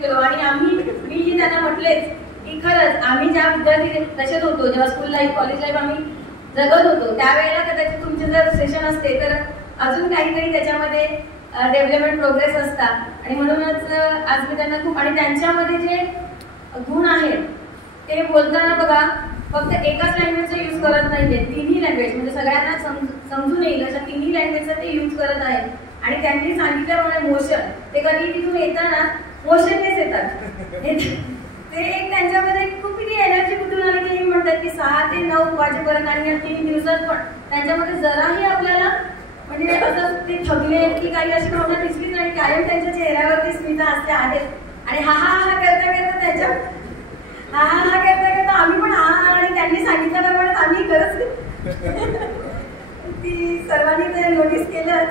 गेलो आणि मीही त्यांना म्हटलेच की खरंच आम्ही ज्या विद्यार्थी दशेत होतो, जेव्हा स्कूल लाईफ कॉलेज लाईफ आम्ही जगत होतो त्यावेळेला कदाचित तुमचे जर सेशन असते तर अजून काहीतरी त्याच्यामध्ये डेव्हलपमेंट प्रोग्रेस असतात आणि म्हणूनच आज मी त्यांना खूप आणि त्यांच्यामध्ये जे गुण आहेत ते बोलताना बघा फक्त एकाच लँग्वेजचा यूज करत नाहीये, तिन्ही लँग्वेज म्हणजे सगळ्यांना समजून येईल अशा तिन्ही लँग्वेजचा ते यूज करत आहेत. आणि त्यांनी सांगितल्याप्रमाणे मोशन ते कधी तिथून येताना मोशनलेस येतात. ते एक त्यांच्यामध्ये खूप किती एनर्जी कुठून आली ते म्हणतात की 6 ते 9 वाजेपर्यंत आणि या 3 दिवसात पण त्यांच्यामध्ये जराही आपल्याला म्हणजे असं ते थकले की काही अशी भावना दिसलीच नाही. कायम त्यांच्या चेहऱ्यावरती स्मिता असते आहेत आणि हा हा हा करता करता त्यांच्या हा हा हा करता करता आम्ही पण हा आणि त्यांनी सांगितल्याप्रमाणे आम्ही खरंच ती सर्वांनी ते नोटीस केलंच.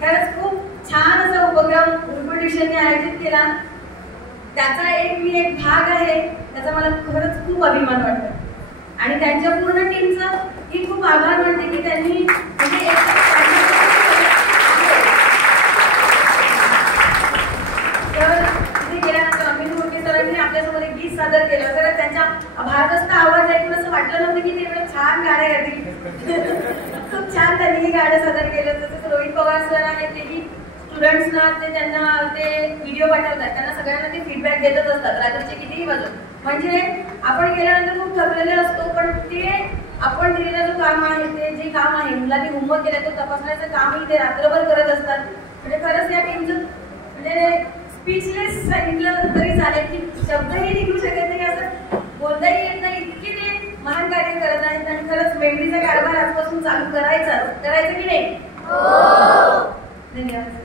खरंच खूप छान असा उपक्रम गुरुकुल ट्युशनने आयोजित केला. त्याचा मी एक भाग आहे, त्याचा मला खरंच खूप अभिमान वाटतो आणि त्यांच्या पूर्ण टीमचा मी खूप आभार मानते की त्यांनी म्हणजे तर तिथे गेल्यानंतर अमित मुरके सरांनी आपल्यासमोर एक गीत सादर केलं. तर त्यांच्या भारदस्त आवाज ऐकून असं वाटलं नव्हतं की ते एवढं छान गाणं गातील. खूप छान त्यांनी हे गाणं सादर केलं. तसंच रोहित पवार सर आहेत, तेही स्टुडंट्सना त्यांना ते व्हिडिओ पाठवतात, त्यांना सगळ्यांना ते फीडबॅक देतच असतात रात्रीचे कितीही वाजून. म्हणजे आपण गेल्यानंतर खूप थकलेले असतो पण ते आपण दिलेलं जो काम आहे ते जे काम आहे मुलांनी होमवर्क केलं तो तपासण्याचं कामही ते रात्रभर करत असतात. म्हणजे खरंच या टीमचं म्हणजे स्पीचलेस सांगितलं तरी चालेल की शब्दही निघू शकत नाही, असं बोलताही येत नाही, इतके ते महान कार्य करत आहेत. आणि खरंच मेमरीचा कारभार आजपासून चालू करायचं की नाही? धन्यवाद.